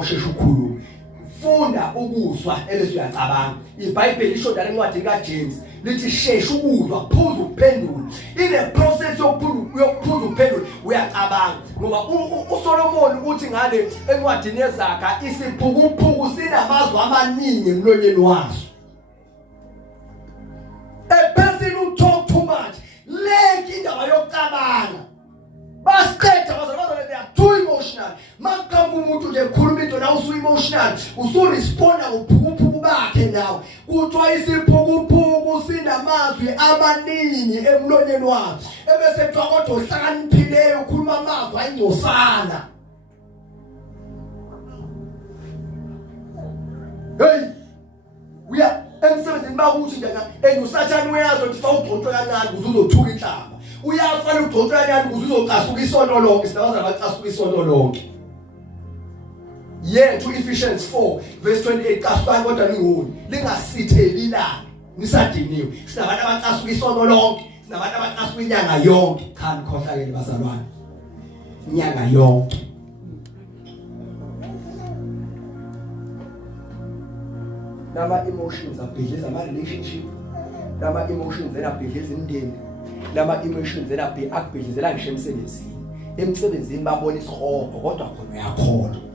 osheshe ukhuluma funda ukuzwa elesi uyacabanga. iBhayibheli lisho njalo encwadini kaJames lithi shesha ukuzwa phuza ukuphendula. Ile process yokuphuza ukuphendula uyacabanga ngoba uSolomon uthi ngale encwadini yeZakha isiphukuphuku sinamazwi amaningi emlonyeni waso. A person who talk too much leki indaba yokucabanga basiqeda bazalwane they are too emotional. Makamba umuntu nje ekhuluma into nawe usu emotional usuresponda ngophukuphuku bakhe nawe kuthiwa isiphukuphuku sinamazwi amaningi emlonyeni wakhe ebese kuthiwa kodwa uhlakaniphileyo ukhuluma amazwi ayingcosana. Hey we are emsebenzini bakuthi nje usathane uyazi ukuthi sawugcotshwe kancane ukuze uzothuka inhlamba. Uyafana ugcotshwe kancane ukuze uzocasuka isono lonke. Sidawaza abacasuka isono lonke. To Ephesians 4 verse 28 kasifani kodwa ningoni lingasitheli ilanga nisadiniwe. Sinabantu abacasuka isono lonke, sinabantu abacasuka inyanga yonke. Cha nikhohlakele bazalwane. Inyanga yonke. Lama emotions abhidliza ama relationship. Lama emotions abhidliza imndeni. Lama emotions akubhidlizela ngisho emsebenzini. Emsebenzini babona isihogo kodwa khona uyakhola.